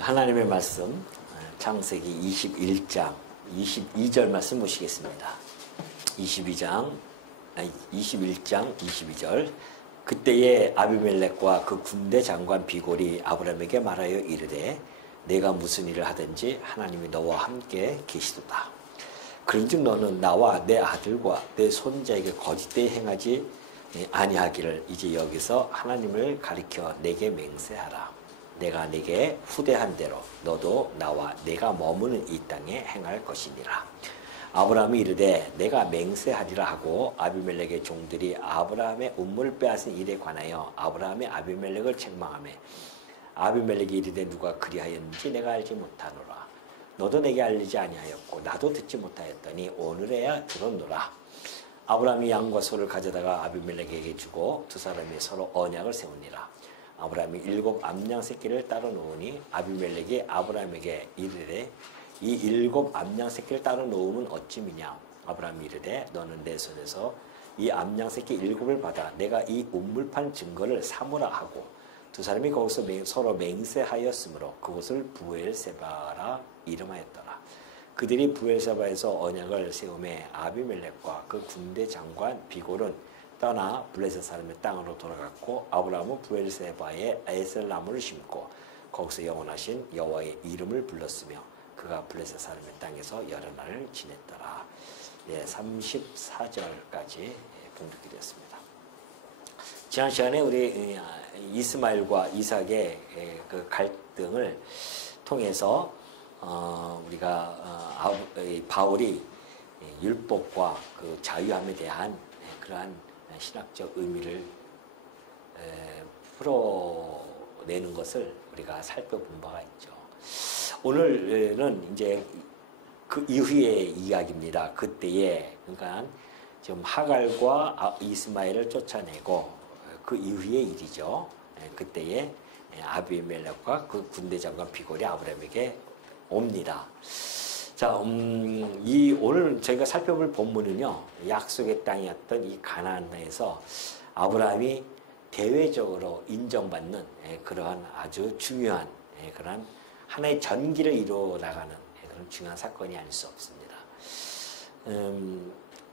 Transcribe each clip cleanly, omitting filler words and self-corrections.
하나님의 말씀 창세기 21장 22절 말씀 보시겠습니다. 21장 22절. 그때에 아비멜렉과 그 군대 장관 비골이 아브라함에게 말하여 이르되 내가 무슨 일을 하든지 하나님이 너와 함께 계시도다. 그런즉 너는 나와 내 아들과 내 손자에게 거짓되이 행하지 아니하기를 이제 여기서 하나님을 가리켜 내게 맹세하라. 내가 네게 후대한 대로 너도 나와 내가 머무는 이 땅에 행할 것이니라. 아브라함이 이르되 내가 맹세하리라 하고 아비멜렉의 종들이 아브라함의 운물을 빼앗은 일에 관하여 아브라함이 아비멜렉을 책망하며 아비멜렉이 이르되 누가 그리하였는지 내가 알지 못하노라. 너도 내게 알리지 아니하였고 나도 듣지 못하였더니 오늘에야 들었노라. 아브라함이 양과 소를 가져다가 아비멜렉에게 주고 두 사람이 서로 언약을 세우니라. 아브라함이 7 암양 새끼를 따로 놓으니 아비멜렉이 아브라함에게 이르되 이 7 암양 새끼를 따로 놓으면 어찌미냐. 아브라함이 이르되 너는 내 손에서 이 암양 새끼 7을 받아 내가 이 운물판 증거를 삼으라 하고 두 사람이 거기서 서로 맹세하였으므로 그곳을 부엘세바라 이름하였더라. 그들이 부엘세바에서 언약을 세우매 아비멜렉과 그 군대 장관 비골은 떠나 블레셋 사람의 땅으로 돌아갔고 아브라함은 부엘세바에 에셀 나무를 심고 거기서 영원하신 여호와의 이름을 불렀으며 그가 블레셋 사람의 땅에서 여러 날을 지냈더라. 34절까지 봉독드렸습니다. 지난 시간에 우리 이스마엘과 이삭의 그 갈등을 통해서 우리가 바울이 율법과 그 자유함에 대한 그러한 신학적 의미를 풀어내는 것을 우리가 살펴본 바가 있죠. 오늘은 이제 그 이후의 이야기입니다. 그때에 그러니까 좀 하갈과 이스마엘을 쫓아내고 그 이후의 일이죠. 그때에 아비멜렉과 그 군대 장관 비골이 아브라함에게 옵니다. 자, 오늘 저희가 살펴볼 본문은요, 약속의 땅이었던 이 가나안 땅에서 아브라함이 대외적으로 인정받는 그러한 아주 중요한 그런 하나의 전기를 이루어 나가는 그런 중요한 사건이 아닐 수 없습니다.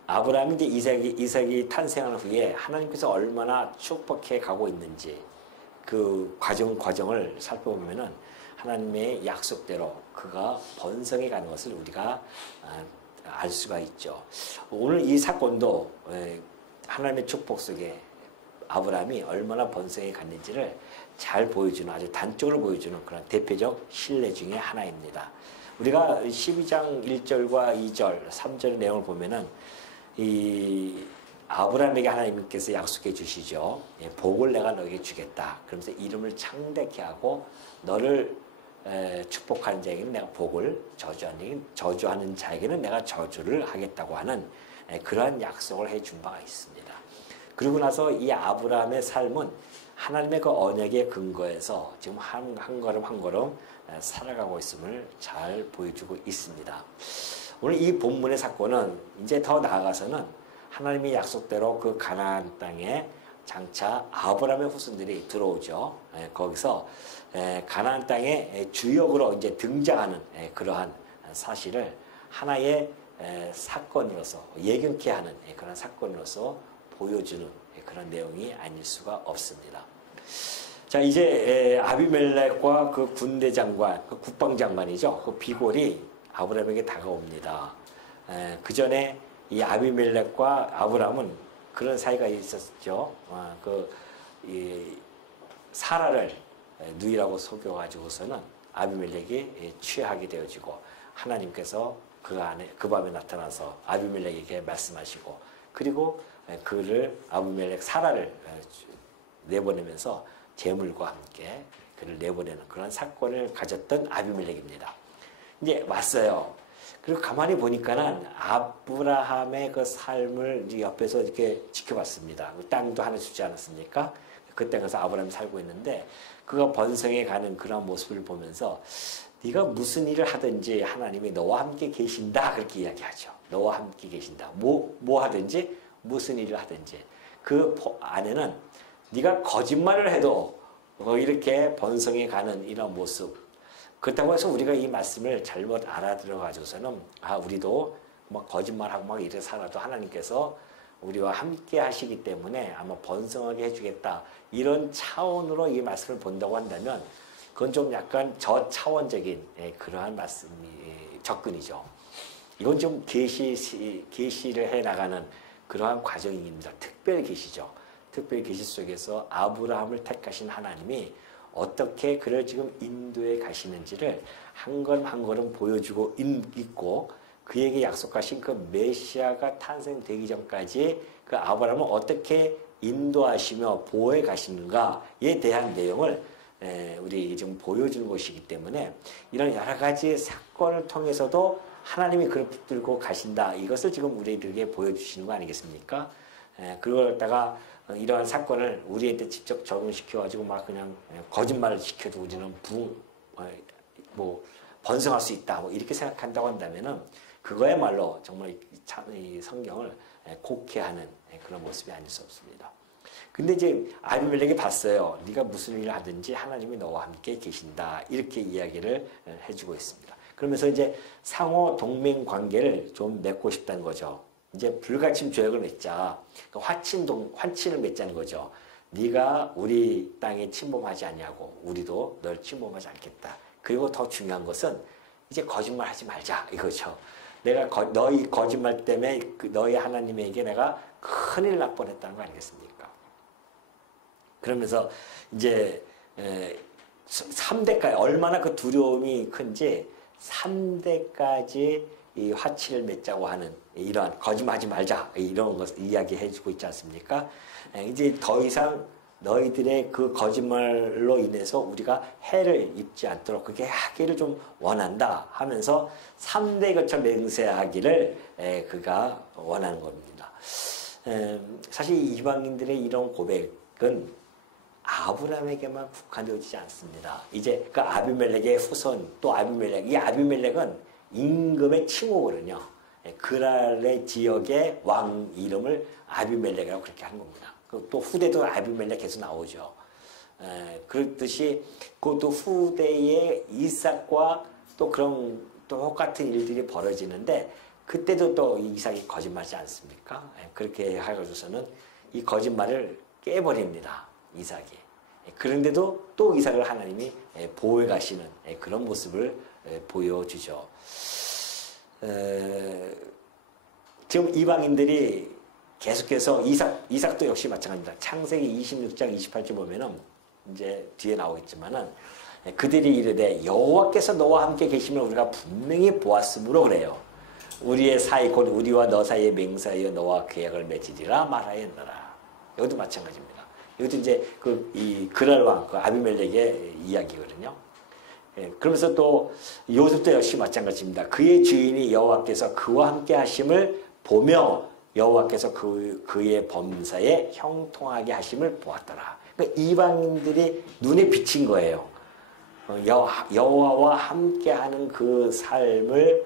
아브라함이 이제 이삭이 탄생한 후에 하나님께서 얼마나 축복해 가고 있는지 그 과정을 살펴보면은 하나님의 약속대로 그가 번성해 가는 것을 우리가 알 수가 있죠. 오늘 이 사건도 하나님의 축복 속에 아브라함이 얼마나 번성해 갔는지를 잘 보여주는 아주 단적으로 보여주는 그런 대표적 신뢰 중에 하나입니다. 우리가 12장 1절과 2절, 3절 내용을 보면은 이 아브라함에게 하나님께서 약속해 주시죠. 복을 내가 너에게 주겠다. 그러면서 이름을 창대케 하고 너를 축복하는 자에게는 내가 복을, 저주하는 자에게는 내가 저주를 하겠다고 하는 그러한 약속을 해준 바가 있습니다. 그리고 나서 이 아브라함의 삶은 하나님의 그 언약의 근거에서 지금 한 걸음 한 걸음 살아가고 있음을 잘 보여주고 있습니다. 오늘 이 본문의 사건은 이제 더 나아가서는 하나님의 약속대로 그 가나안 땅에 장차 아브라함의 후손들이 들어오죠. 거기서 가나안 땅의 주역으로 이제 등장하는 그러한 사실을 하나의 사건으로서 예견케 하는 그런 사건으로서 보여주는 그런 내용이 아닐 수가 없습니다. 자, 이제 아비멜렉과 그 군대 장관, 그 국방장관이죠. 그 비골이 아브라함에게 다가옵니다. 그 전에 이 아비멜렉과 아브라함은 그런 사이가 있었죠. 사라를 누이라고 속여가지고서는 아비멜렉이 취하게 되어지고 하나님께서 그 밤에 나타나서 아비멜렉에게 말씀하시고 그리고 아비멜렉 사라를 내보내면서 재물과 함께 그를 내보내는 그런 사건을 가졌던 아비멜렉입니다. 이제 왔어요. 그리고 가만히 보니까는 아브라함의 그 삶을 옆에서 이렇게 지켜봤습니다. 땅도 하나 주지 않았습니까? 그 땅에서 아브라함이 살고 있는데 그가 번성해 가는 그런 모습을 보면서 네가 무슨 일을 하든지 하나님이 너와 함께 계신다 그렇게 이야기하죠. 너와 함께 계신다. 뭐 하든지 무슨 일을 하든지 그 안에는 네가 거짓말을 해도 이렇게 번성해 가는 이런 모습 그렇다고 해서 우리가 이 말씀을 잘못 알아들어 가지고서는 우리도 막 거짓말하고 막 이래 살아도 하나님께서 우리와 함께 하시기 때문에 아마 번성하게 해주겠다. 이런 차원으로 이 말씀을 본다고 한다면 그건 좀 약간 저차원적인 그러한 접근이죠. 이건 좀 계시를 해나가는 그러한 과정입니다. 특별 계시죠. 특별 계시 속에서 아브라함을 택하신 하나님이 어떻게 그를 지금 인도에 가시는지를 한 걸음 한 걸음 보여주고 있고 그에게 약속하신 그 메시아가 탄생되기 전까지 그 아브라함을 어떻게 인도하시며 보호해 가시는가에 대한 내용을 우리 지금 보여주는 것이기 때문에 이런 여러 가지 사건을 통해서도 하나님이 그를 붙들고 가신다. 이것을 지금 우리들에게 보여주시는 거 아니겠습니까? 그걸 갖다가 이러한 사건을 우리한테 직접 적용시켜가지고 막 그냥 거짓말을 시켜도 우리는 번성할 수 있다. 이렇게 생각한다고 한다면은 그거야말로 정말 이 성경을 곡해하는 그런 모습이 아닐 수 없습니다. 근데 이제 아비멜렉이 봤어요. 네가 무슨 일을 하든지 하나님이 너와 함께 계신다. 이렇게 이야기를 해주고 있습니다. 그러면서 이제 상호 동맹 관계를 좀 맺고 싶다는 거죠. 이제 불가침 조약을 맺자. 환친을 맺자는 거죠. 네가 우리 땅에 침범하지 않냐고 우리도 널 침범하지 않겠다. 그리고 더 중요한 것은 이제 거짓말하지 말자 이거죠. 내가 너희 거짓말 때문에 너희 하나님에게 내가 큰일 날 뻔했다는 거 아니겠습니까? 그러면서 이제 3대까지 얼마나 그 두려움이 큰지 3대까지 이 화치를 맺자고 하는 이러한 거짓말하지 말자 이런 것을 이야기해주고 있지 않습니까? 이제 더 이상 너희들의 그 거짓말로 인해서 우리가 해를 입지 않도록 그렇게 하기를 좀 원한다 하면서 3대 거쳐 맹세하기를 그가 원하는 겁니다. 사실 이방인들의 이런 고백은 아브라함에게만 국한되어지지 않습니다. 이제 그 아비멜렉의 후손 또 이 아비멜렉은 임금의 칭호거든요. 그랄의 지역의 왕 이름을 아비멜렉이라고 그렇게 하는 겁니다. 또 후대도 아비멜렉 계속 나오죠. 그렇듯이 그것도 후대의 이삭과 또 그런 또 똑같은 일들이 벌어지는데 그때도 또 이삭이 거짓말하지 않습니까? 그렇게 하고서는 이 거짓말을 깨버립니다. 이삭이. 그런데도 또 이삭을 하나님이 보호해 가시는 그런 모습을 보여주죠. 지금 이방인들이 계속해서 이삭도 역시 마찬가지입니다. 창세기 26장 28절 보면은 이제 뒤에 나오겠지만은 그들이 이르되 여호와께서 너와 함께 계시면 우리가 분명히 보았으므로 그래요. 우리의 사이 곧 우리와 너 사이의 맹세하여 너와 계약을 맺으리라 말하였노라. 이것도 마찬가지입니다. 이것도 이제 이 그랄 왕, 그 아비멜렉의 이야기거든요. 그러면서 또 요셉도 역시 마찬가지입니다. 그의 주인이 여호와께서 그와 함께 하심을 보며 여호와께서 그의 범사에 형통하게 하심을 보았더라. 그러니까 이방인들이 눈에 비친 거예요. 여호와와 함께하는 그 삶을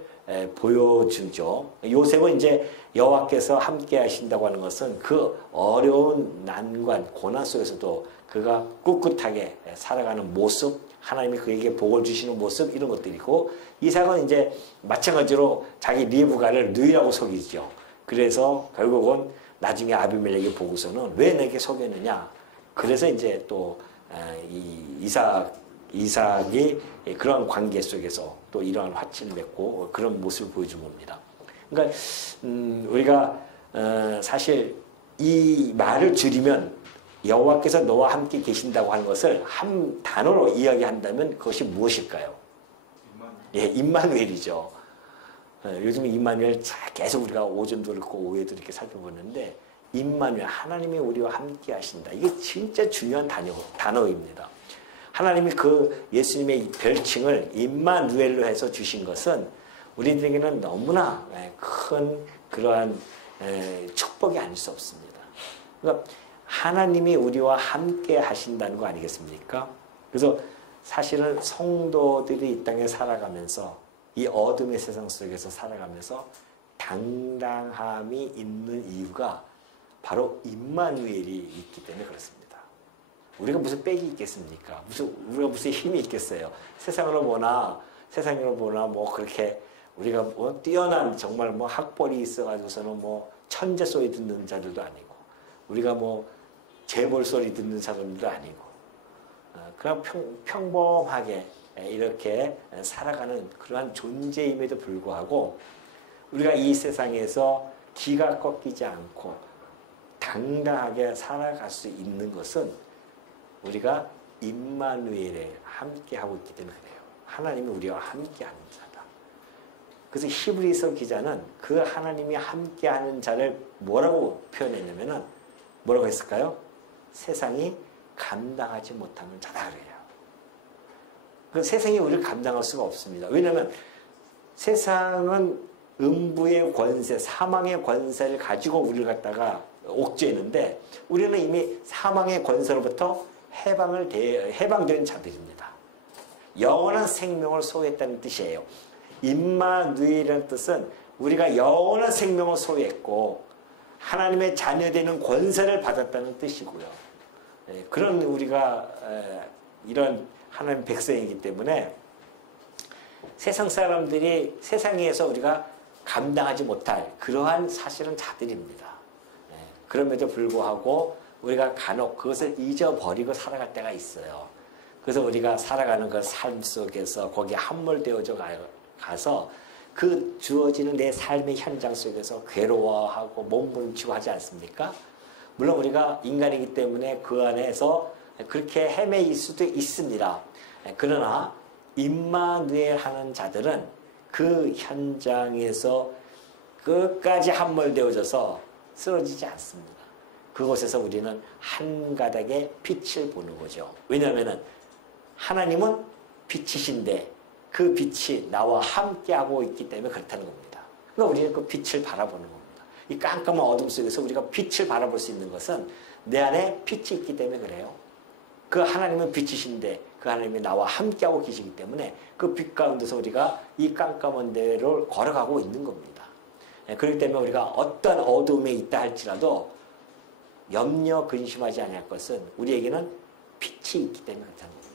보여주죠. 요셉은 이제 여호와께서 함께 하신다고 하는 것은 그 어려운 난관, 고난 속에서도 그가 꿋꿋하게 살아가는 모습, 하나님이 그에게 복을 주시는 모습 이런 것들이고 이삭은 이제 마찬가지로 자기 리브가를 누이라고 속이죠. 그래서 결국은 나중에 아비멜렉이 보고서는 왜 내게 속였느냐. 그래서 이제 또 이삭이 그런 관계 속에서 또 이러한 화친을 맺고 그런 모습을 보여준 겁니다. 그러니까 우리가 사실 이 말을 줄이면 여호와께서 너와 함께 계신다고 하는 것을 한 단어로 이야기한다면 그것이 무엇일까요? 임마누엘이죠. 요즘 임마누엘 계속 우리가 오전도 그렇고 오후에도 이렇게 살펴보는데 임마누엘 하나님이 우리와 함께 하신다. 이게 진짜 중요한 단어입니다. 하나님이 그 예수님의 별칭을 임마누엘로 해서 주신 것은 우리들에게는 너무나 큰 그러한 축복이 아닐 수 없습니다. 그러니까 하나님이 우리와 함께 하신다는 거 아니겠습니까? 그래서 사실은 성도들이 이 땅에 살아가면서 이 어둠의 세상 속에서 살아가면서 당당함이 있는 이유가 바로 임마누엘이 있기 때문에 그렇습니다. 우리가 무슨 빽이 있겠습니까? 우리가 무슨 힘이 있겠어요? 세상으로 보나 뭐 그렇게 우리가 뭐 뛰어난 정말 뭐 학벌이 있어가지고서는 뭐 천재 소리 듣는 자들도 아니고 우리가 뭐 재벌 소리 듣는 사람들도 아니고 그냥 평범하게 이렇게 살아가는 그러한 존재임에도 불구하고 우리가 이 세상에서 기가 꺾이지 않고 당당하게 살아갈 수 있는 것은 우리가 임마누엘에 함께하고 있기 때문에 그래요. 하나님이 우리와 함께하는 자다. 그래서 히브리서 기자는 그 하나님이 함께하는 자를 뭐라고 표현했냐면은 뭐라고 했을까요? 세상이 감당하지 못하는 자다 그래요. 그 세상이 우리를 감당할 수가 없습니다. 왜냐하면 세상은 음부의 권세, 사망의 권세를 가지고 우리를 갖다가 옥죄했는데 우리는 이미 사망의 권세로부터 해방된 자들입니다. 영원한 생명을 소유했다는 뜻이에요. 임마누엘이라는 뜻은 우리가 영원한 생명을 소유했고 하나님의 자녀되는 권세를 받았다는 뜻이고요. 그런 우리가 이런 하나님 백성이기 때문에 세상 사람들이 세상에서 우리가 감당하지 못할 그러한 사실은 자들입니다. 그럼에도 불구하고 우리가 간혹 그것을 잊어버리고 살아갈 때가 있어요. 그래서 우리가 살아가는 그 삶 속에서 거기에 함몰되어져 가서 그 주어지는 내 삶의 현장 속에서 괴로워하고 몸부림치고 하지 않습니까? 물론 우리가 인간이기 때문에 그 안에서 그렇게 헤매일 수도 있습니다. 그러나 임마누엘 하는 자들은 그 현장에서 끝까지 함몰되어져서 쓰러지지 않습니다. 그곳에서 우리는 한 가닥의 빛을 보는 거죠. 왜냐하면 하나님은 빛이신데 그 빛이 나와 함께하고 있기 때문에 그렇다는 겁니다. 그러니까 우리는 그 빛을 바라보는 겁니다. 이 깜깜한 어둠 속에서 우리가 빛을 바라볼 수 있는 것은 내 안에 빛이 있기 때문에 그래요. 그 하나님은 빛이신데 그 하나님이 나와 함께하고 계시기 때문에 그 빛 가운데서 우리가 이 깜깜한 데를 걸어가고 있는 겁니다. 그렇기 때문에 우리가 어떤 어둠에 있다 할지라도 염려 근심하지 아니할 것은 우리에게는 빛이 있기 때문에 그렇다는 겁니다.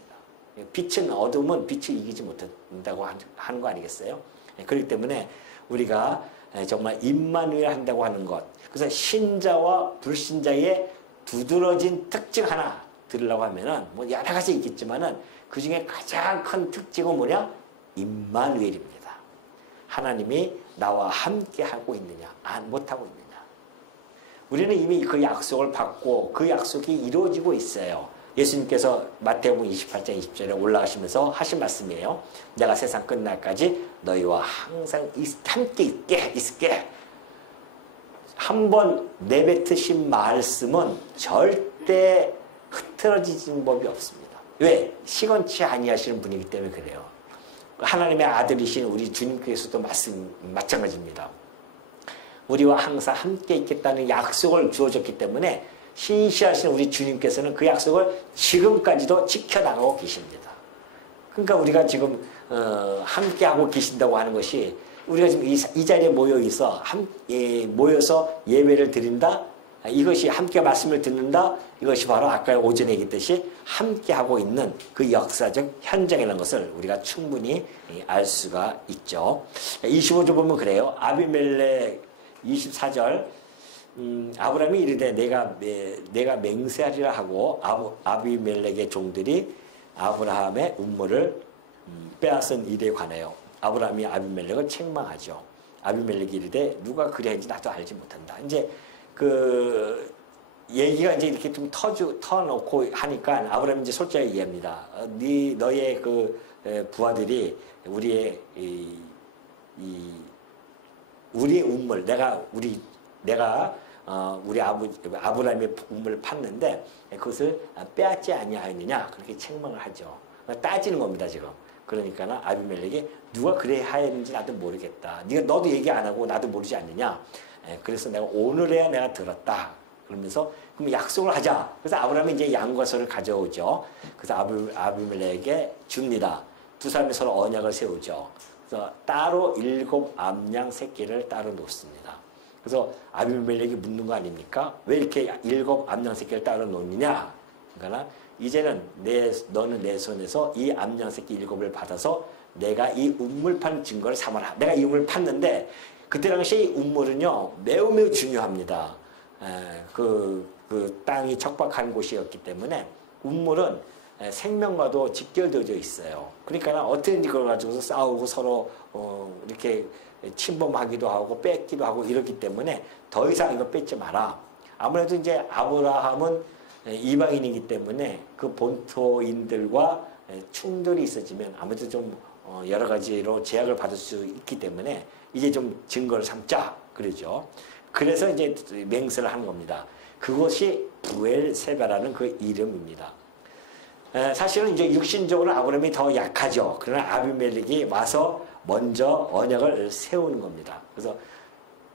빛은 어둠은 빛을 이기지 못한다고 하는 거 아니겠어요? 그렇기 때문에 우리가 정말 임마누엘 한다고 하는 것, 그래서 신자와 불신자의 두드러진 특징 하나 들으려고 하면은 뭐 여러 가지 있겠지만은 그 중에 가장 큰 특징은 뭐냐? 임마누엘입니다. 하나님이 나와 함께 하고 있느냐, 못하고 있느냐. 우리는 이미 그 약속을 받고 그 약속이 이루어지고 있어요. 예수님께서 마태복음 28장 20절에 올라가시면서 하신 말씀이에요. 내가 세상 끝날까지 너희와 항상 함께 있을게. 한번 내뱉으신 말씀은 절대 흐트러지는 법이 없습니다. 왜? 시건치 아니하시는 분이기 때문에 그래요. 하나님의 아들이신 우리 주님께서도 마찬가지입니다. 우리와 항상 함께 있겠다는 약속을 주어졌기 때문에 신실하신 우리 주님께서는 그 약속을 지금까지도 지켜나가고 계십니다. 그러니까 우리가 지금 함께하고 계신다고 하는 것이 우리가 지금 이 자리에 모여서 예배를 드린다. 이것이 함께 말씀을 듣는다. 이것이 바로 아까 오전에 얘기했듯이 함께하고 있는 그 역사적 현장이라는 것을 우리가 충분히 알 수가 있죠. 25절 보면 그래요. 아비멜렉 24절 아브라함이 이르되 내가 맹세하리라 하고 아비멜렉의 종들이 아브라함의 음모를 빼앗은 일에 관하여 아브라함이 아비멜렉을 책망하죠. 아비멜렉이 이르되 누가 그리하는지 나도 알지 못한다. 이제 그 얘기가 이제 이렇게 좀 터놓고 하니까 아브라함이 이제 솔직하게 얘기합니다. 너의 그 부하들이 우리의 우물, 내가 우리 아브라함의 우물을 팠는데 그것을 빼앗지 아니하였느냐 그렇게 책망을 하죠. 따지는 겁니다 지금. 그러니까 아비멜렉이 누가 그래 하였는지 나도 모르겠다. 너도 얘기 안 하고 나도 모르지 않느냐. 그래서 내가 오늘에야 내가 들었다. 그러면서 그럼 약속을 하자. 그래서 아브라함이 이제 양과 소를 가져오죠. 그래서 아비멜렉에게 줍니다. 두 사람이 서로 언약을 세우죠. 그래서 따로 7 암양 새끼를 따로 놓습니다. 그래서 아비멜렉이 묻는 거 아닙니까? 왜 이렇게 7 암양 새끼를 따로 놓느냐? 그러니까 이제는 너는 내 손에서 이 암양 새끼 7을 받아서 내가 이 우물 판 증거를 삼아라. 내가 이 우물을 팠는데 그때 당시 우물은요 매우 매우 중요합니다. 그 땅이 척박한 곳이었기 때문에 우물은 생명과도 직결되어져 있어요. 그러니까 어떻게든지 그걸 가지고서 싸우고 서로 이렇게 침범하기도 하고 뺏기도 하고 이렇기 때문에 더 이상 이거 뺏지 마라. 아무래도 이제 아브라함은 이방인이기 때문에 그 본토인들과 충돌이 있어지면 아무래도 좀 여러 가지로 제약을 받을 수 있기 때문에 이제 좀 증거를 삼자 그러죠. 그래서 이제 맹세를 하는 겁니다. 그것이 부엘세바라는 그 이름입니다. 사실은 이제 육신적으로 아브라함이 더 약하죠. 그러나 아비멜렉이 와서 먼저 언약을 세우는 겁니다. 그래서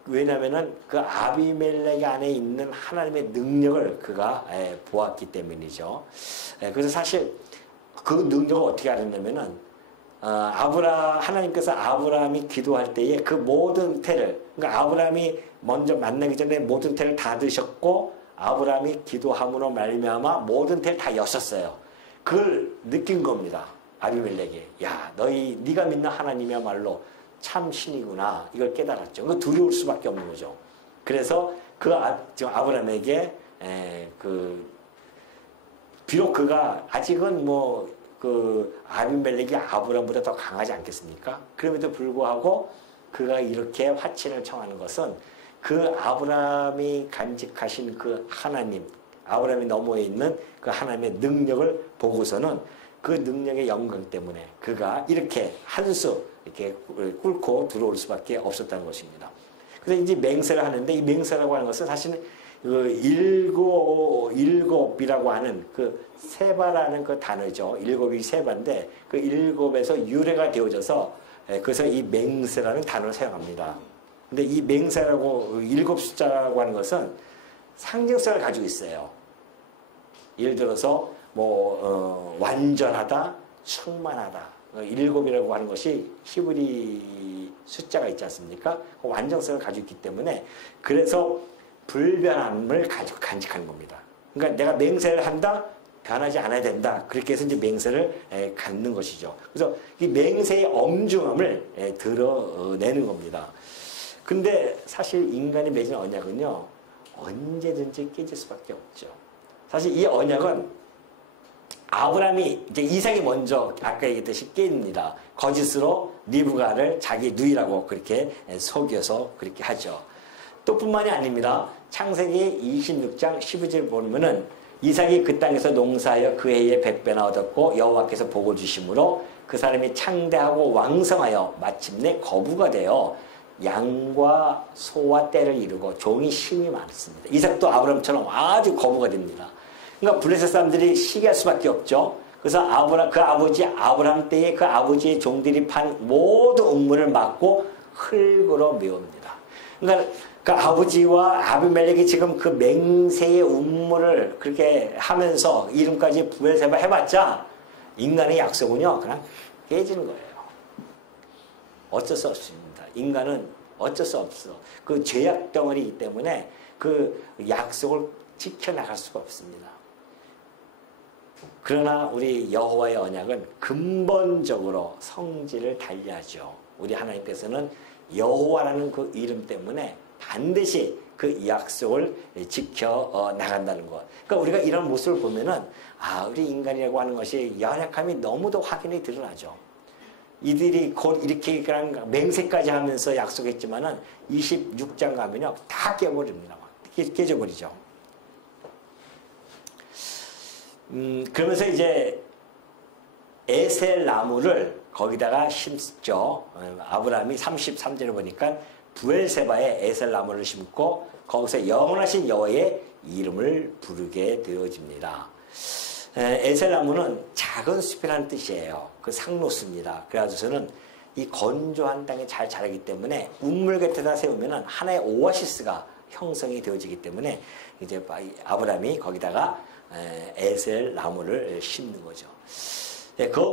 왜냐하면은 그 아비멜렉 안에 있는 하나님의 능력을 그가 보았기 때문이죠. 그래서 사실 그 능력을 어떻게 알았냐면은 하나님께서 아브라함이 기도할 때에 그 모든 태를, 그러니까 아브라함이 먼저 만나기 전에 모든 태를 다 드셨고 아브라함이 기도함으로 말미암아 모든 태를 다 여셨어요. 그걸 느낀 겁니다. 아비멜렉이. 야, 네가 믿는 하나님이야말로 참 신이구나. 이걸 깨달았죠. 그 두려울 수밖에 없는 거죠. 그래서 지금 아브라함에게 비록 그가 아직은 아비멜렉이 아브라함보다 더 강하지 않겠습니까? 그럼에도 불구하고 그가 이렇게 화친을 청하는 것은 그 아브라함이 간직하신 그 하나님, 아브라함이 너머에 있는 그 하나님의 능력을 보고서는 그 능력의 영광 때문에 그가 이렇게 한 수 이렇게 꿇고 들어올 수밖에 없었다는 것입니다. 그래서 이제 맹세를 하는데 이 맹세라고 하는 것은 사실은 그 일곱이라고 하는 그 세바라는 그 단어죠. 일곱이 세바인데 그 일곱에서 유래가 되어져서 그래서 이 맹세라는 단어를 사용합니다. 근데 이 맹세라고 일곱 숫자라고 하는 것은 상징성을 가지고 있어요. 예를 들어서 완전하다, 충만하다. 일곱이라고 하는 것이 히브리 숫자가 있지 않습니까? 그 완전성을 가지고 있기 때문에 그래서 불변함을 가지고 간직하는 겁니다. 그러니까 내가 맹세를 한다, 변하지 않아야 된다. 그렇게 해서 이제 맹세를 갖는 것이죠. 그래서 이 맹세의 엄중함을 드러내는 겁니다. 근데 사실 인간이 맺은 언약은요, 언제든지 깨질 수밖에 없죠. 사실 이 언약은 아브라함이 이제 이삭이 먼저 아까 얘기했듯이 깹니다. 거짓으로 리브가를 자기 누이라고 그렇게 속여서 그렇게 하죠. 또 뿐만이 아닙니다. 창세기 26장 12절 보면은 이삭이 그 땅에서 농사하여 그 해에 100배나 얻었고 여호와께서 복을 주심으로 그 사람이 창대하고 왕성하여 마침내 거부가 되어 양과 소와 떼를 이루고 종이 힘이 많습니다. 이삭도 아브라함처럼 아주 거부가 됩니다. 그러니까 블레셋 사람들이 시기할 수밖에 없죠. 그래서 그 아버지 아브라함 때에 그 아버지의 종들이 판 모든 음물을 막고 흙으로 메웁니다. 그러니까 그 아버지와 아비멜렉이 지금 그 맹세의 음물을 그렇게 하면서 이름까지 부엘세바 해봤자 인간의 약속은요 그냥 깨지는 거예요. 어쩔 수 없습니다. 인간은 어쩔 수 없어. 그 죄악 덩어리이기 때문에 그 약속을 지켜나갈 수가 없습니다. 그러나 우리 여호와의 언약은 근본적으로 성질을 달리하죠. 우리 하나님께서는 여호와라는 그 이름 때문에 반드시 그 약속을 지켜 나간다는 것. 그러니까 우리가 이런 모습을 보면은 우리 인간이라고 하는 것이 연약함이 너무도 확연히 드러나죠. 이들이 곧 이렇게 그냥 맹세까지 하면서 약속했지만은 26장 가면요 다 깨버립니다. 깨져버리죠. 그러면서 이제 에셀 나무를 거기다가 심죠. 아브라함이 33절을 보니까 부엘세바에 에셀 나무를 심고 거기서 영원하신 여호와의 이름을 부르게 되어집니다. 에셀 나무는 작은 숲이라는 뜻이에요. 그 상노수입니다. 그래가지고서는 이 건조한 땅에 잘 자라기 때문에 우물 곁에다 세우면은 하나의 오아시스가 형성이 되어지기 때문에 이제 아브라함이 거기다가 에셀 나무를 심는 거죠.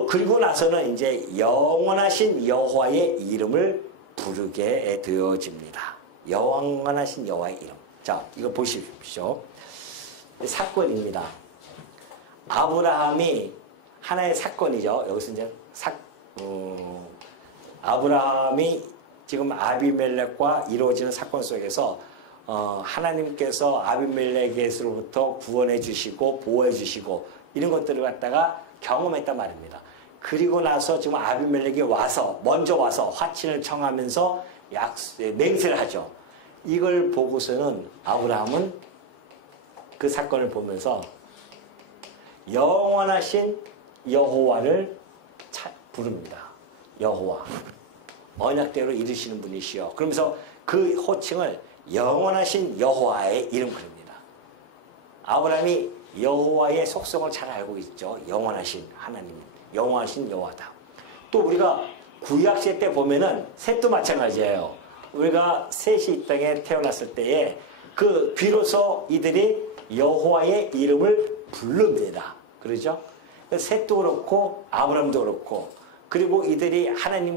그리고 나서는 이제 영원하신 여호와의 이름을 부르게 되어집니다. 영원하신 여호와의 이름. 자, 이거 보십시오. 사건입니다. 아브라함이 하나의 사건이죠. 여기서 이제 아브라함이 지금 아비멜렉과 이루어지는 사건 속에서 하나님께서 아비멜렉에서부터 구원해 주시고 보호해 주시고 이런 것들을 갖다가 경험했단 말입니다. 그리고 나서 지금 아비멜렉이 먼저 와서 화친을 청하면서 맹세를 하죠. 이걸 보고서는 아브라함은 그 사건을 보면서 영원하신 여호와를 부릅니다. 여호와. 언약대로 이루시는 분이시여. 그러면서 그 호칭을 영원하신 여호와의 이름 부릅니다. 아브라함이 여호와의 속성을 잘 알고 있죠. 영원하신 하나님, 영원하신 여호와다. 또 우리가 구약시대 때 보면은 셋도 마찬가지예요. 우리가 셋이 이 땅에 태어났을 때에 비로소 이들이 여호와의 이름을 부릅니다. 그러죠? 셋도 그렇고 아브라함도 그렇고 그리고 이들이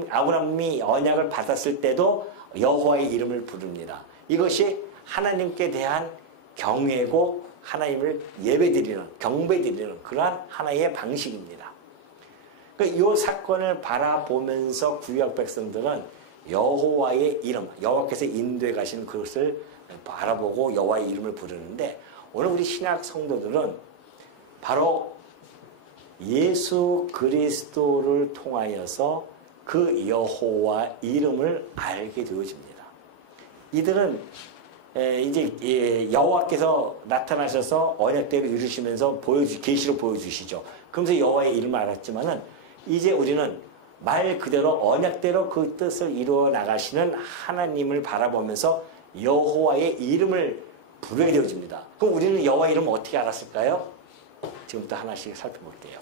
아브라함이 언약을 받았을 때도 여호와의 이름을 부릅니다. 이것이 하나님께 대한 경외고 하나님을 예배드리는 경배드리는 그러한 하나의 방식입니다. 이 사건을 바라보면서 구약 백성들은 여호와의 이름, 여호와께서 인도해 가신 그것을 바라보고 여호와의 이름을 부르는데 오늘 우리 신약 성도들은 바로 예수 그리스도를 통하여서 그 여호와 이름을 알게 되어집니다. 이들은 이제 여호와께서 나타나셔서 언약대로 이루시면서 계시로 보여주시죠. 그러면서 여호와의 이름을 알았지만은 이제 우리는 말 그대로 언약대로 그 뜻을 이루어 나가시는 하나님을 바라보면서 여호와의 이름을 부르게 되어집니다. 그럼 우리는 여호와의 이름을 어떻게 알았을까요? 지금부터 하나씩 살펴볼게요.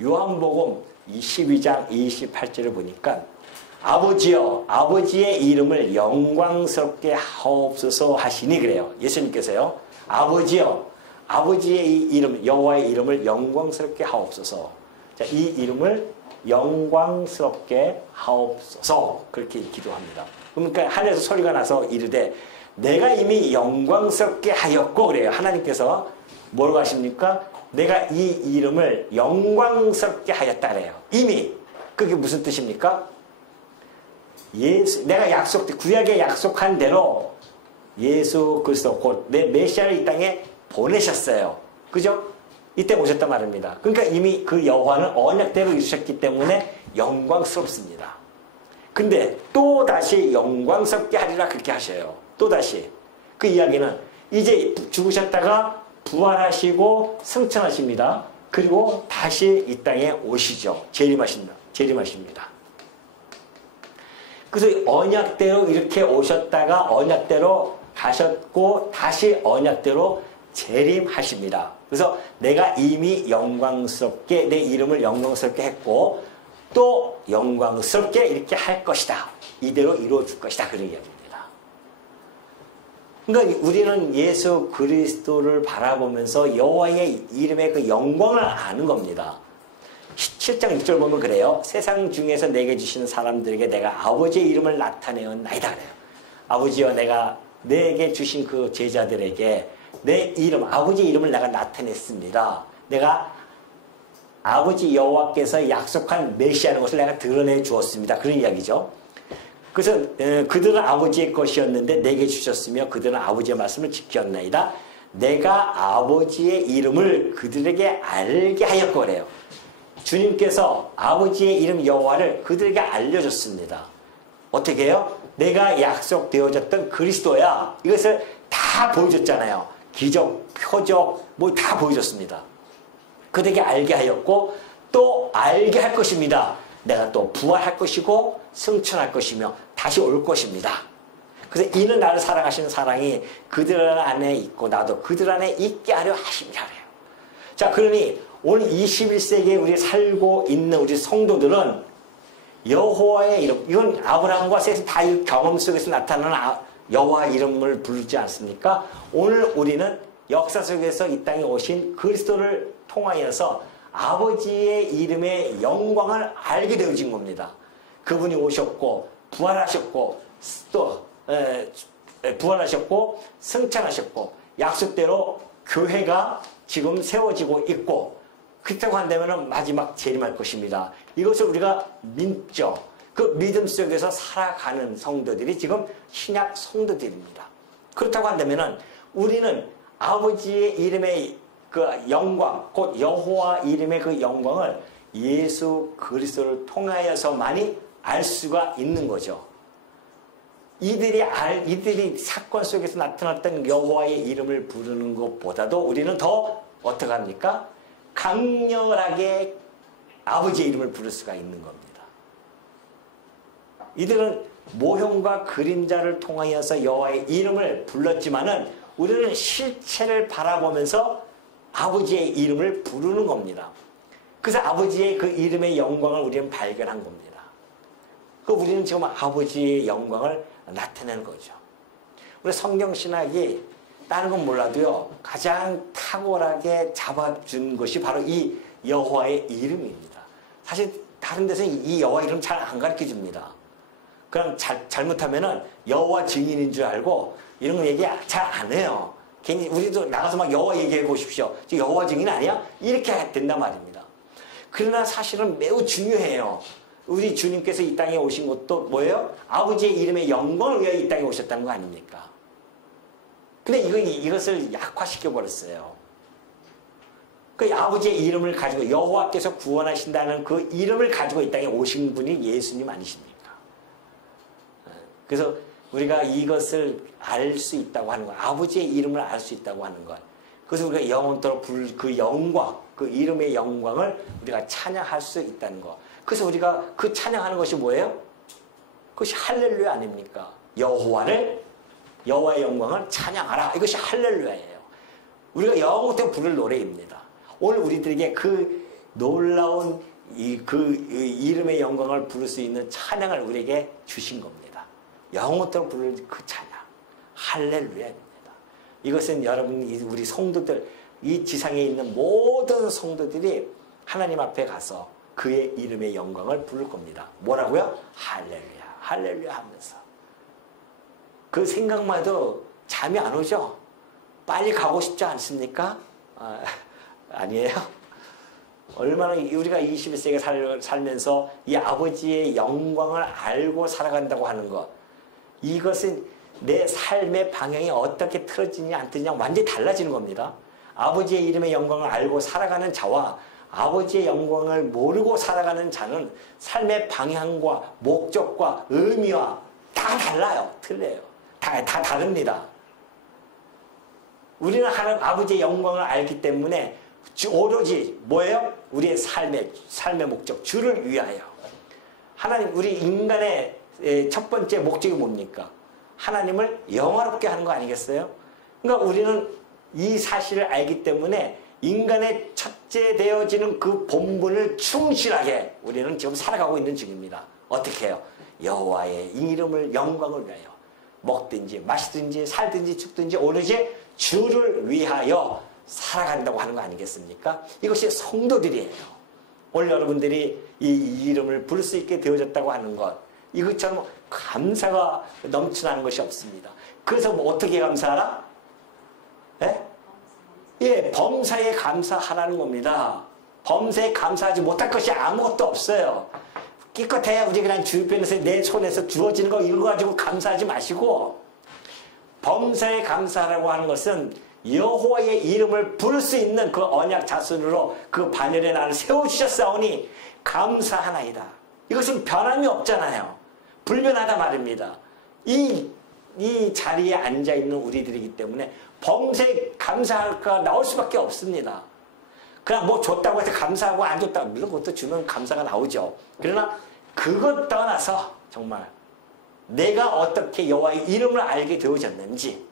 요한복음 22장 28절을 보니까 아버지여 아버지의 이름을 영광스럽게 하옵소서 하시니 그래요. 예수님께서요. 아버지여 아버지의 이름 여호와의 이름을 영광스럽게 하옵소서. 자, 이 이름을 영광스럽게 하옵소서 그렇게 기도합니다. 그러니까 하늘에서 소리가 나서 이르되 내가 이미 영광스럽게 하였고 그래요. 하나님께서 뭐라고 하십니까? 내가 이 이름을 영광스럽게 하였다 그래요. 이미. 그게 무슨 뜻입니까? 내가 구약에 약속한 대로 예수 그리스도 곧 내 메시아를 이 땅에 보내셨어요. 그죠? 이때 오셨단 말입니다. 그러니까 이미 그 여호와는 언약대로 이루셨기 때문에 영광스럽습니다. 근데 또 다시 영광스럽게 하리라 그렇게 하셔요. 또 다시. 그 이야기는 이제 죽으셨다가 부활하시고 승천하십니다. 그리고 다시 이 땅에 오시죠. 재림하십니다. 그래서 언약대로 이렇게 오셨다가 언약대로 가셨고 다시 언약대로 재림하십니다. 그래서 내가 이미 영광스럽게 내 이름을 영광스럽게 했고 또 영광스럽게 이렇게 할 것이다. 이대로 이루어 줄 것이다. 그런 이야기입니다. 그러니까 우리는 예수 그리스도를 바라보면서 여호와의 이름의 그 영광을 아는 겁니다. 7장 6절 보면 그래요. 세상 중에서 내게 주신 사람들에게 내가 아버지의 이름을 나타내었나이다 그래요. 아버지여 내가 내게 주신 그 제자들에게 내 이름 아버지의 이름을 내가 나타냈습니다. 내가 아버지 여호와께서 약속한 메시아는 것을 내가 드러내 주었습니다. 그런 이야기죠. 그래서 그들은 아버지의 것이었는데 내게 주셨으며 그들은 아버지의 말씀을 지켰나이다. 내가 아버지의 이름을 그들에게 알게 하였고 그래요. 주님께서 아버지의 이름 여호와를 그들에게 알려줬습니다. 어떻게 해요? 내가 약속되어졌던 그리스도야. 이것을 다 보여줬잖아요. 기적, 표적 뭐 다 보여줬습니다. 그들에게 알게 하였고 또 알게 할 것입니다. 내가 또 부활할 것이고 승천할 것이며 다시 올 것입니다. 그래서 이는 나를 사랑하시는 사랑이 그들 안에 있고 나도 그들 안에 있게 하려 하십니다. 자, 그러니 오늘 21세기에 우리 살고 있는 우리 성도들은 여호와의 이름, 이건 아브라함과 셋이 다 이 경험 속에서 나타나는 여호와 이름을 부르지 않습니까? 오늘 우리는 역사 속에서 이 땅에 오신 그리스도를 통하여서 아버지의 이름의 영광을 알게 되어진 겁니다. 그분이 오셨고 부활하셨고 또 부활하셨고 승천하셨고 약속대로 교회가 지금 세워지고 있고 그렇다고 한다면 마지막 재림할 것입니다. 이것을 우리가 믿죠. 그 믿음 속에서 살아가는 성도들이 지금 신약 성도들입니다. 그렇다고 한다면 우리는 아버지의 이름의 그 영광, 곧 여호와 이름의 그 영광을 예수 그리스도를 통하여서만이 알 수가 있는 거죠. 이들이 사건 속에서 나타났던 여호와의 이름을 부르는 것보다도 우리는 더 어떻게 합니까? 강렬하게 아버지의 이름을 부를 수가 있는 겁니다. 이들은 모형과 그림자를 통하여서 여호와의 이름을 불렀지만은 우리는 실체를 바라보면서 아버지의 이름을 부르는 겁니다. 그래서 아버지의 그 이름의 영광을 우리는 발견한 겁니다. 그 우리는 지금 아버지의 영광을 나타내는 거죠. 우리 성경신학이 다른 건 몰라도요, 가장 탁월하게 잡아준 것이 바로 이 여호와의 이름입니다. 사실 다른 데서는 이 여호와 이름 잘 안 가르쳐 줍니다. 그럼 잘못하면은 여호와 증인인 줄 알고 이런 거 얘기 잘 안 해요. 괜히 우리도 나가서 막 여호와 얘기해 보십시오. 여호와 증인 아니야? 이렇게 된단 말입니다. 그러나 사실은 매우 중요해요. 우리 주님께서 이 땅에 오신 것도 뭐예요? 아버지의 이름의 영광을 위하여 이 땅에 오셨다는 거 아닙니까? 근데 이것을 약화시켜 버렸어요. 그 아버지의 이름을 가지고 여호와께서 구원하신다는 그 이름을 가지고 이 땅에 오신 분이 예수님 아니십니까? 그래서 우리가 이것을 알 수 있다고 하는 것, 아버지의 이름을 알 수 있다고 하는 것, 그래서 우리가 영원토록 부를 그 영광, 그 이름의 영광을 우리가 찬양할 수 있다는 것. 그래서 우리가 그 찬양하는 것이 뭐예요? 그것이 할렐루야 아닙니까? 여호와의 영광을 찬양하라. 이것이 할렐루야예요. 우리가 영원토록 부를 노래입니다. 오늘 우리들에게 그 놀라운 그 이름의 영광을 부를 수 있는 찬양을 우리에게 주신 겁니다. 영원토록 부를 그 찬양, 할렐루야입니다. 이것은 여러분, 우리 성도들, 이 지상에 있는 모든 성도들이 하나님 앞에 가서 그의 이름의 영광을 부를 겁니다. 뭐라고요? 할렐루야, 할렐루야 하면서. 그 생각만 해도 잠이 안 오죠? 빨리 가고 싶지 않습니까? 아니에요? 얼마나 우리가 21세기에 살면서 이 아버지의 영광을 알고 살아간다고 하는 것, 이것은 내 삶의 방향이 어떻게 틀어지냐 안 틀어지냐 완전히 달라지는 겁니다. 아버지의 이름의 영광을 알고 살아가는 자와 아버지의 영광을 모르고 살아가는 자는 삶의 방향과 목적과 의미와 다 달라요. 틀려요. 다 다릅니다. 우리는 하나님 아버지의 영광을 알기 때문에 오로지 뭐예요? 우리의 삶의 목적, 주를 위하여. 하나님, 우리 인간의 첫 번째 목적이 뭡니까? 하나님을 영화롭게 하는 거 아니겠어요? 그러니까 우리는 이 사실을 알기 때문에 인간의 첫째 되어지는 그 본분을 충실하게 우리는 지금 살아가고 있는 중입니다. 어떻게 해요? 여호와의 이름을 영광을 위하여 먹든지 마시든지 살든지 죽든지 오로지 주를 위하여 살아간다고 하는 거 아니겠습니까? 이것이 성도들이에요. 오늘 여러분들이 이 이름을 부를 수 있게 되어졌다고 하는 것, 이것처럼 감사가 넘쳐나는 것이 없습니다. 그래서 뭐 어떻게 감사하라? 범사에 감사하라는 겁니다. 범사에 감사하지 못할 것이 아무것도 없어요. 기껏해야 우리 그냥 주변에서 내 손에서 주어지는 거 이거 가지고 감사하지 마시고, 범사에 감사하라고 하는 것은 여호와의 이름을 부를 수 있는 그 언약 자손으로 그 반열에 나를 세워주셨사오니 감사하나이다. 이것은 변함이 없잖아요. 불변하다 말입니다. 이 자리에 앉아있는 우리들이기 때문에 범사에 감사할까 나올 수밖에 없습니다. 그냥 뭐 줬다고 해서 감사하고 안 줬다고, 물론 그것도 주면 감사가 나오죠. 그러나 그것 떠나서 정말 내가 어떻게 여호와의 이름을 알게 되어졌는지,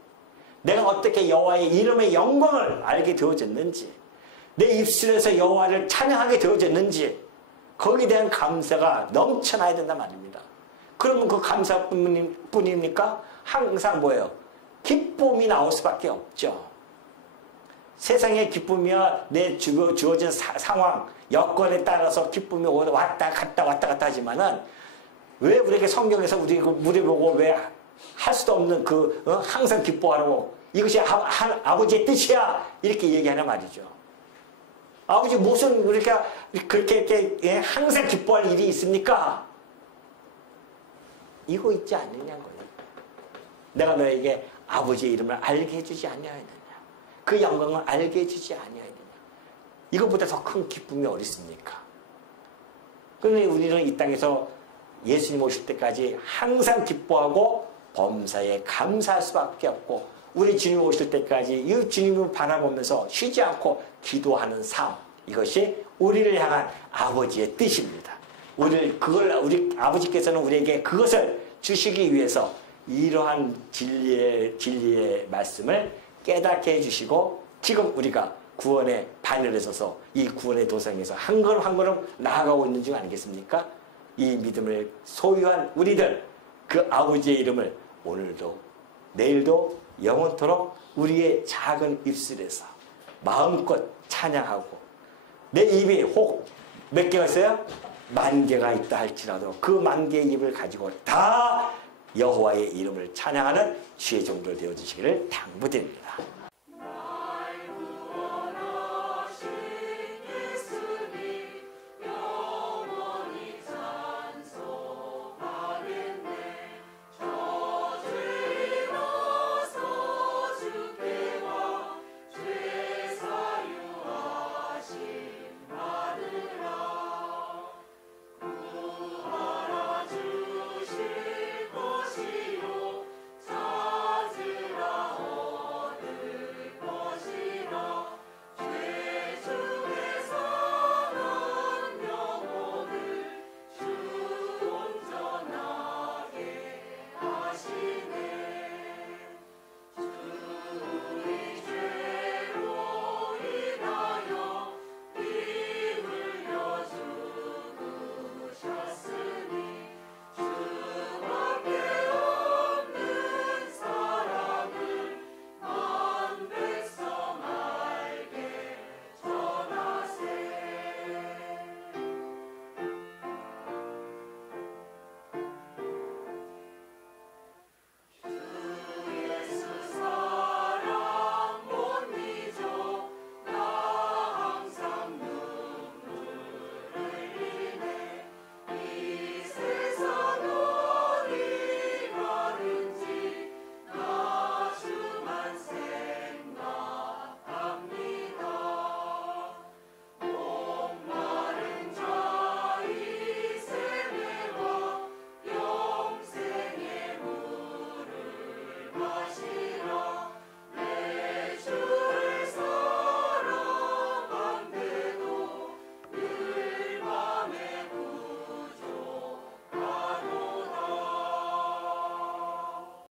내가 어떻게 여호와의 이름의 영광을 알게 되어졌는지, 내 입술에서 여호와를 찬양하게 되어졌는지, 거기에 대한 감사가 넘쳐나야 된단 말입니다. 그러면 그 감사뿐입니까? 항상 뭐예요? 기쁨이 나올 수밖에 없죠. 세상의 기쁨이야 내 주어진 상황, 여건에 따라서 기쁨이 왔다 갔다 하지만은, 왜 우리에게 성경에서 우리 보고 왜 할 수도 없는 항상 기뻐하라고, 이것이 아버지의 뜻이야, 이렇게 얘기하는 말이죠. 아버지 무슨 그렇게 예, 항상 기뻐할 일이 있습니까? 이거 있지 않느냐고요. 내가 너에게 아버지의 이름을 알게 해주지 아니하였느냐. 그 영광을 알게 해주지 아니하였느냐. 이것보다 더 큰 기쁨이 어디 있습니까? 그런데 우리는 이 땅에서 예수님 오실 때까지 항상 기뻐하고 범사에 감사할 수밖에 없고, 우리 주님 오실 때까지 이 주님을 바라보면서 쉬지 않고 기도하는 삶, 이것이 우리를 향한 아버지의 뜻입니다. 우리 아버지께서는 우리에게 그것을 주시기 위해서 이러한 진리의 말씀을 깨닫게 해주시고, 지금 우리가 구원의 바늘에 서서 이 구원의 도상에서 한 걸음 한 걸음 나아가고 있는 중 아니겠습니까? 이 믿음을 소유한 우리들, 그 아버지의 이름을 오늘도 내일도 영원토록 우리의 작은 입술에서 마음껏 찬양하고, 내 입이 혹 몇 개가 있어요? 10,000개가 있다 할지라도 그 10,000개의 입을 가지고 다 여호와의 이름을 찬양하는 주의 종들 되어주시기를 당부드립니다.